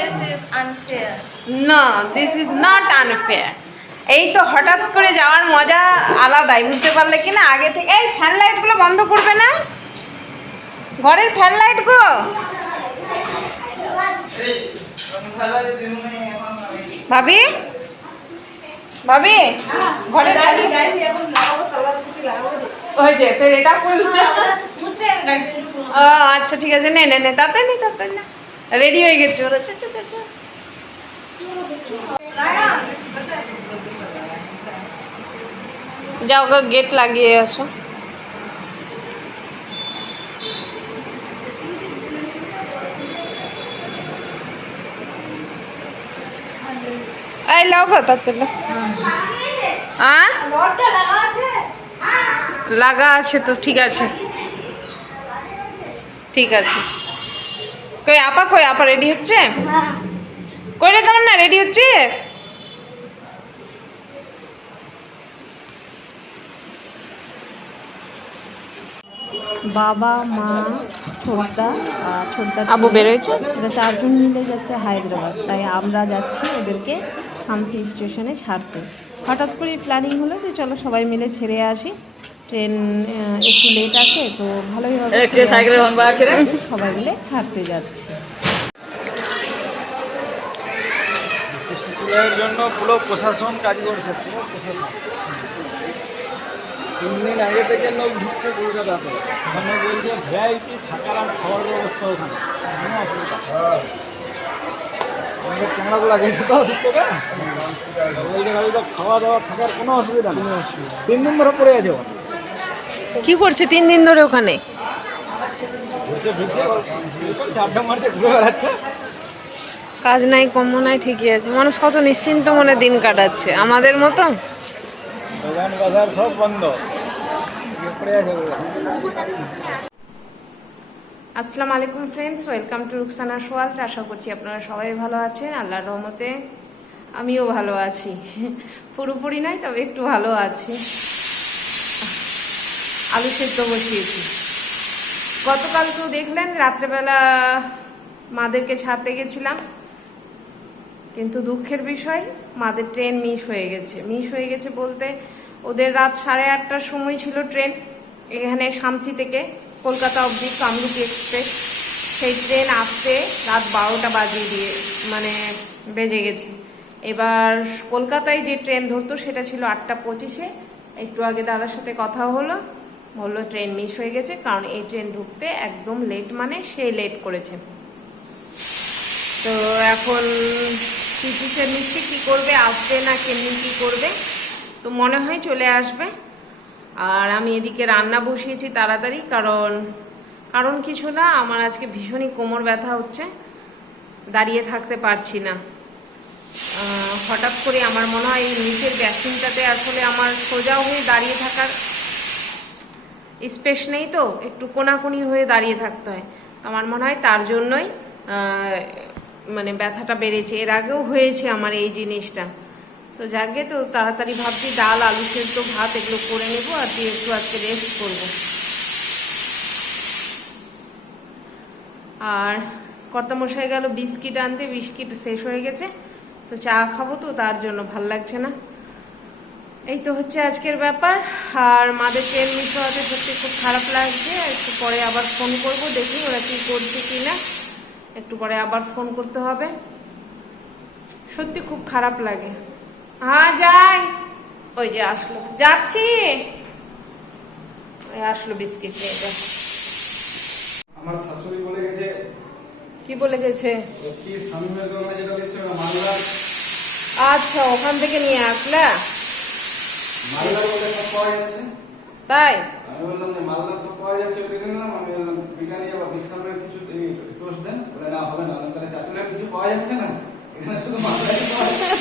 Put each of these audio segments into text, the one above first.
This is unfair. No, this is not unfair. এই তো হঠাৎ করে যাওয়ার মজা আলাদাই, বুঝতে পারলে কি না? আগে থেকে এই ফ্যান লাইটগুলো বন্ধ করবে না, ঘরের ফ্যান লাইটগুলো। ভাবি ভাবি ঘরে ওই যে ফের এটা আচ্ছা ঠিক আছে, নে নে নে তাতে নি তাতে না, রেডি হয়ে গেছে ওরা। আচ্ছা আচ্ছা আচ্ছা, যাও গো গেট লাগিয়ে আসো। এই লাও গো তাতে লাগা আছে তো, ঠিক আছে ঠিক আছে। কই আপা, কই আপা রেডি হচ্ছে? কই রে তোমার না রেডি হচ্ছে? বাবা, মা, ছোটদা আর ছোটদা আবু বের হয়েছে। এরা চারজন মিলে যাচ্ছে হায়দ্রাবাদ, তাই আমরা যাচ্ছি ওদেরকে হামসি স্টেশনে ছাড়তে। হঠাৎ করে প্ল্যানিং হলো যে চলো সবাই মিলে ছেড়ে আসি, ট্রেন একটু লেট আছে তো ভালোই হবে, সবাই মিলে ছাড়তে যাচ্ছি। এর জন্য পুরো প্রশাসন কাজ করছে, পুরো প্রশাসন 3 দিন আগে থেকে লোক ঢুকছে কলকাতাতে। ওখানে বলছে ভিআইপি থাকার আর খাওয়ার ব্যবস্থা ওখানে, কোনো অসুবিধা আমাদের ক্যামেরাগুলো গেছে তো ঢুকতে, বলছে গাড়িটা খাওয়া দাওয়া থাকার কোনো অসুবিধা নেই। 3 দিন ধরে পড়ে আছে ওখানে। কি করছে 3 দিন ধরে ওখানে? ঘুরছে ফিরছে, আড্ডা মারছে, ঘুরে বেড়াচ্ছে। কাজ নাই কম্ম নাই, ঠিকই আছে। মানুষ কত নিশ্চিন্ত মনে দিন কাটাচ্ছে, আমাদের মতো। দোকান বাজার সব বন্ধ, পড়ে আছে। আসসালামু আলাইকুম ফ্রেন্ডস, ওয়েলকাম টু রুকসানাস ওয়ার্ল্ড। আশা করছি আপনারা সবাই ভালো আছেন, আল্লাহর রহমতে আমিও ভালো আছি। পুরোপুরি নয়, তবে একটু ভালো আছি। আলু সেদ্ধ বসিয়েছি। গতকাল তো দেখলেন রাত্রেবেলা মাদেরকে ছাড়তে গেছিলাম, কিন্তু দুঃখের বিষয় মাদের ট্রেন মিস হয়ে গেছে। মিস হয়ে গেছে বলতে ওদের রাত 8:30টার সময় ছিল ট্রেন, এখানে শামসি থেকে কলকাতা অবধি কামরূপ এক্সপ্রেস। সেই ট্রেন আসতে রাত 12টা বেজে গেছে। এবার কলকাতায় যে ট্রেন ধরতো সেটা ছিল 8:25-এ। একটু আগে দাদার সাথে কথা বললো ট্রেন মিস হয়ে গেছে, কারণ এই ট্রেন ঢুকতে একদম লেট, মানে সে লেট করেছে। তো এখন টিটিসের মিস্ত্রি কী করবে, আসবে না কেমনি কী করবে, তো মনে হয় চলে আসবে। আর আমি এদিকে রান্না বসিয়েছি তাড়াতাড়ি, কারণ কিছু না, আমার আজকে ভীষণই কোমর ব্যথা হচ্ছে, দাঁড়িয়ে থাকতে পারছি না। হঠাৎ করে আমার মনে হয় এই নিচের ব্যাসিনটাতে আসলে আমার সোজা হয়ে দাঁড়িয়ে থাকার স্পেস নেই, তো একটু কোনাকুনি হয়ে দাঁড়িয়ে থাকতে হয়। আমার মনে হয় তার জন্যই ব্যথাটা বেড়েছে। এর আগেও হয়েছে আমার এই জিনিসটা। তো যাকে তো তাড়াতাড়ি ভাবছি ডাল, আলু সেদ্ধ, ভাত এগুলো করে নেবো, আর দিয়ে একটু আজকে রেস্ট করবো। আর কর্তামশাই গেল বিস্কিট আনতে, বিস্কিট শেষ হয়ে গেছে, তো চা খাবো, তো তার জন্য ভাল লাগছে না। এই তো হচ্ছে আজকের ব্যাপার। আর মাদের ট্রেন মিস হওয়াতে সত্যি খুব খারাপ লাগছে। একটু পরে আবার ফোন করব, দেখি ওরা কি করছে কিনা। একটু পরে আবার ফোন করতে হবে, সত্যি খুব খারাপ লাগে। হ্যাঁ যাই, ওই যে আসলো, যাচ্ছি, ওই আসলো বিস্কিট নিয়ে যা। আমার শাশুড়ি বলে গেছে। কি বলে গেছে? কি সামনে জমা যেটা দিচ্ছে মালদা। আচ্ছা, ওখান থেকে নিয়ে আসলা? মালদা বলে সব পাওয়া যাচ্ছে, তাই আমি বললাম যে মালদা সব পাওয়া যাচ্ছে, দিয়ে দিলাম। আমি বললাম বিরিয়ানি বা বিস্কুটের কিছু টোস্ট দেন, বলে না হবে না। তাহলে চাটুলের কিছু পাওয়া যাচ্ছে না, এখানে শুধু মালদাই পাওয়া যাচ্ছে।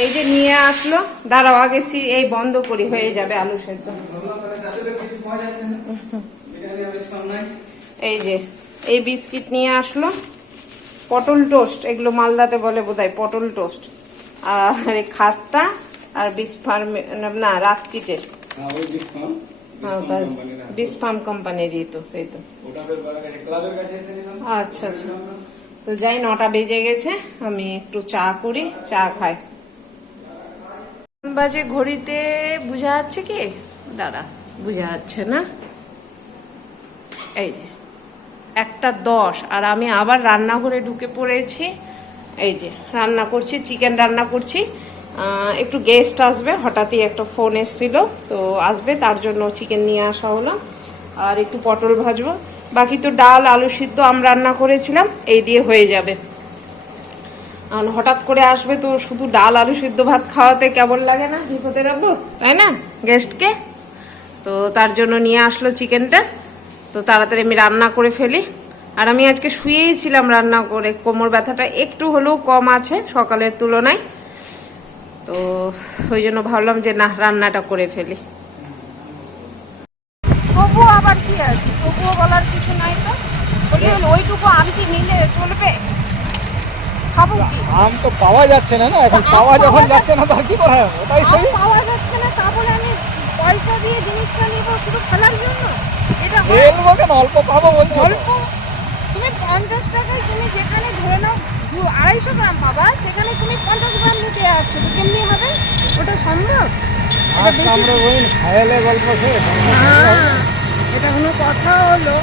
এই যে নিয়ে আসলো, দাঁড়াও আগে এই বন্ধ করি, হয়ে যাবে আলু সেদ্ধ। এই যে এই বিস্কিট নিয়ে আসলো, পটল টোস্ট, এগুলো মালদাতে বলে বোধহয় পটল টোস্ট, আর খাস্তা আর রাস্কিটের হ্যাঁ বিস ফার্ম কোম্পানিরই তো, সেই তো। ওটাদের ক্লাবের কাছে এসে নিলাম। আচ্ছা আচ্ছা, তো যাই, 9টা বেজে গেছে, আমি একটু চা করি, চা খাই। বাজে ঘড়িতে বোঝা যাচ্ছে কি, দাঁড়া, বোঝা যাচ্ছে না, এই যে 1:10, আর আমি আবার রান্নাঘরে ঢুকে পড়েছি। এই যে রান্না করছি, চিকেন রান্না করছি। একটু গেস্ট আসবে, হঠাৎই একটা ফোন এসেছিল, তো আসবে, তার জন্য চিকেন নিয়ে আসা হলো। আর একটু পটল ভাজবো, বাকি তো ডাল আলু সিদ্ধ আম রান্না করেছিলাম, এই দিয়ে হয়ে যাবে। আর হঠাৎ করে আসবে তো শুধু ডাল আলু সিদ্ধ ভাত খাওয়াতে কেমন লাগে না বিপদে রাখবো, তাই না, গেস্টকে। তো তার জন্য নিয়ে আসলো চিকেনটা, তো তাড়াতাড়ি আমি রান্না করে ফেলি। আর আমি আজকে শুয়েই ছিলাম রান্না করে, কোমর ব্যথাটা একটু হলেও কম আছে সকালের তুলনায়, তো ওই জন্য ভাবলাম যে না, রান্নাটা করে ফেলি। তবুও আবার কি আছে, তবুও বলার কিছু নাই, তো বলি ওইটুকু আমটি নিলে চলবে, খাবো কি? আম তো পাওয়া যাচ্ছে না, এখন পাওয়া যখন যাচ্ছে না তার কি করা হবে, ওটাই সহি। পাওয়া যাচ্ছে না তা বলে আমি পয়সা দিয়ে জিনিসটা নিব শুধু ফেলার জন্য? এটা ফেলবো কেন, অল্প পাবো বলছো। অল্প, তুমি 50 টাকায় তুমি যেখানে ধরে নাও 250 গ্রাম পাবা, সেখানে তুমি 50 গ্রাম নিতে যাচ্ছ, তো কেমনি হবে? ওটা সম্ভব? এটা বেশি, আমরা ওই খাইলে গল্প শেষ। এটা কোনো কথা হলো?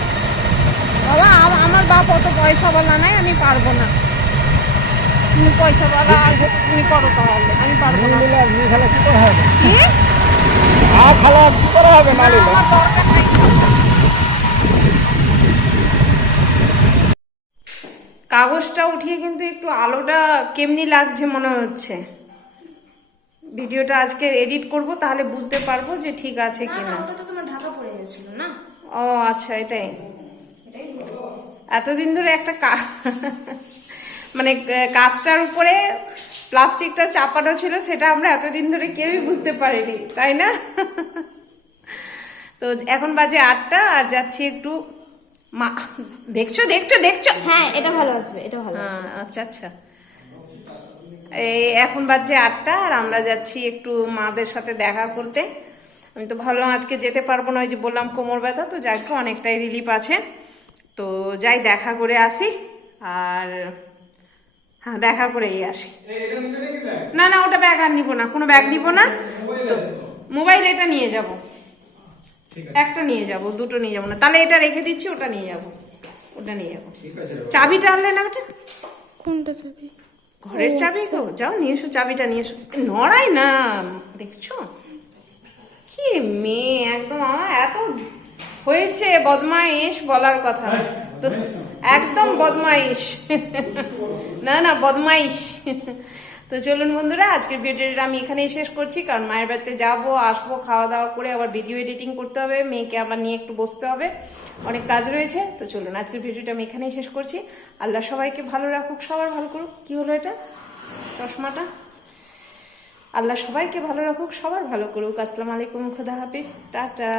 বাবা, আমার বাপ অত পয়সাওয়ালা নাই, আমি পারবো না। তুমি পয়সাওয়ালা আছে, তুমি করো, তাহলে আমি পারবো না। নিয়ে খেলা কি করা হবে? কি? খালা কি করা হবে না নিলে? আমার দরকার নাই। কাগজটা উঠিয়ে কিন্তু একটু আলোটা কেমনি লাগছে মনে হচ্ছে। ভিডিওটা আজকে এডিট করব, তাহলে বুঝতে পারবো যে ঠিক আছে কিনা। ওটা তো তোমার ঢাকা পড়ে গেছিল না? ও আচ্ছা, এটাই। এতদিন ধরে একটা মানে কাজটার উপরে প্লাস্টিকটা চাপানো ছিল, সেটা আমরা এতদিন ধরে কেউই বুঝতে পারিনি, তাই না? তো এখন বাজে 8টা, আর যাচ্ছি একটু মা, দেখছো দেখছো দেখছো, হ্যাঁ, এটা ভালো আসবে, এটা ভালো আসবে। আচ্ছা আচ্ছা, এই এখন বাজে 8টা, আর আমরা যাচ্ছি একটু মাদের সাথে দেখা করতে। আমি তো ভাবলাম আজকে যেতে পারবো না, ওই যে বললাম কোমর ব্যথা, তো যাই হোক অনেকটাই রিলিফ আছে, তো যাই দেখা করে আসি। আর হ্যাঁ, দেখা করেই আসি। না না, ওটা ব্যাগ আর নিবো না, কোনো ব্যাগ নিব না। তো মোবাইল এটা নিয়ে যাব, একটা নিয়ে যাব, দুটো নিয়ে যাবো না, তাহলে এটা রেখে দিচ্ছি, ওটা নিয়ে যাব, ওটা নিয়ে যাবো। চাবিটা আনলে না ওটা? কোনটা চাবি? ঘরের চাবি তো, যাও নিয়ে এসো, চাবিটা নিয়ে এসো। নড়াই না, দেখছো কি মেয়ে, একদম আমার এত হয়েছে বদমাইশ বলার কথা তো, একদম বদমাইশ। না না, বদমাইশ। তো চলুন বন্ধুরা, আজকের ভিডিওটা আমি এখানেই শেষ করছি, কারণ মায়ের বাড়িতে যাবো, আসবো, খাওয়া দাওয়া করে আবার ভিডিও এডিটিং করতে হবে, মেয়েকে আবার নিয়ে একটু বসতে হবে, অনেক কাজ রয়েছে। তো চলুন, আজকের ভিডিওটা আমি এখানেই শেষ করছি। আল্লাহ সবাইকে ভালো রাখুক, সবার ভালো করুক। কি হলো এটা, চশমাটা? আল্লাহ সবাইকে ভালো রাখুক, সবার ভালো করুক। আসসালামু আলাইকুম, খুদা হাফিজ, টাটা।